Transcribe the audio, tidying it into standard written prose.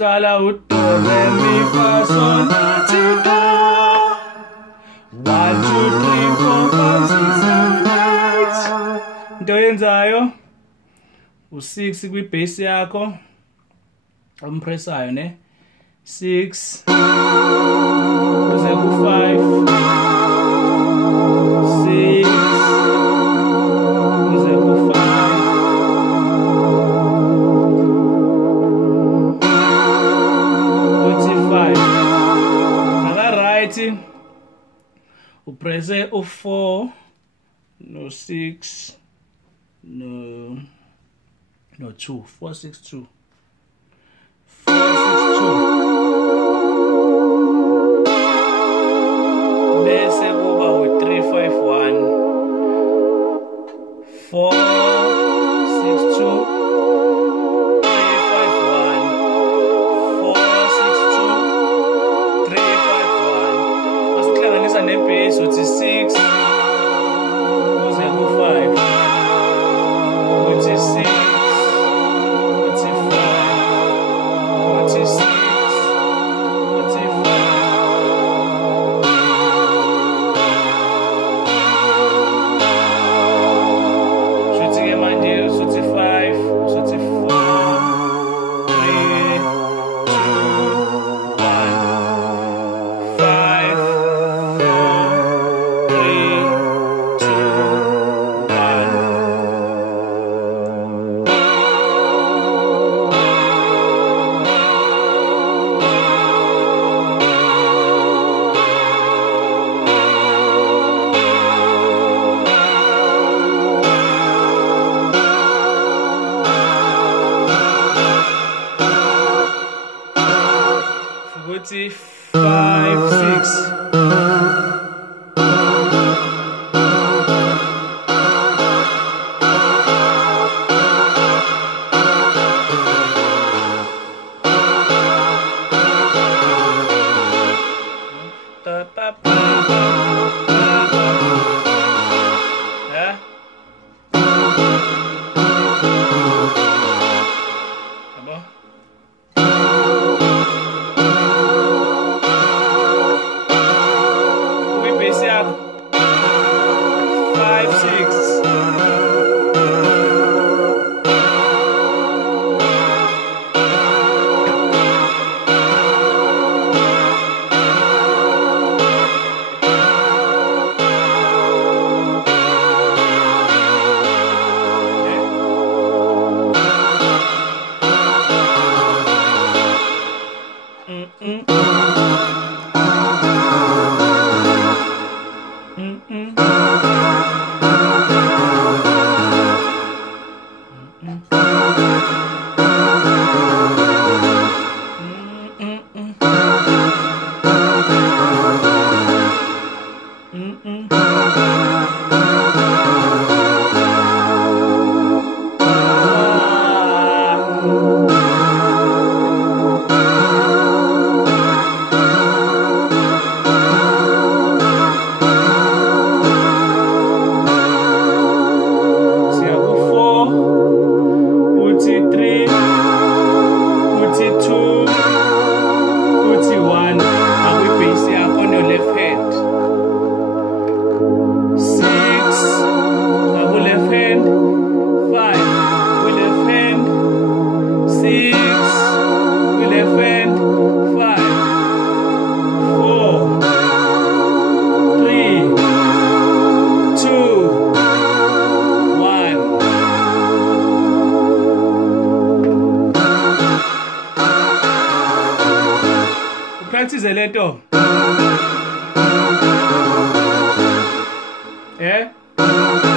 Uqala do, re, mi, fa, sol, la, ti, do. 1, 2, 3, 4, 5, 6, 7, 8. Into yenzayo u6 kwi base yakho ompressayo ne 6 kuze ku5 6 kuze ku5 kuthi 5 aka right upresse u4 no 6 no 2 4 6 2 4 6 2 bese kuba u3 5 1 4 6 2 3 5 1 4 6 2 3 5 1 masihlanganisa nebase uthi 6 kuze ku5 uthi 6 5 6 practice lento yeah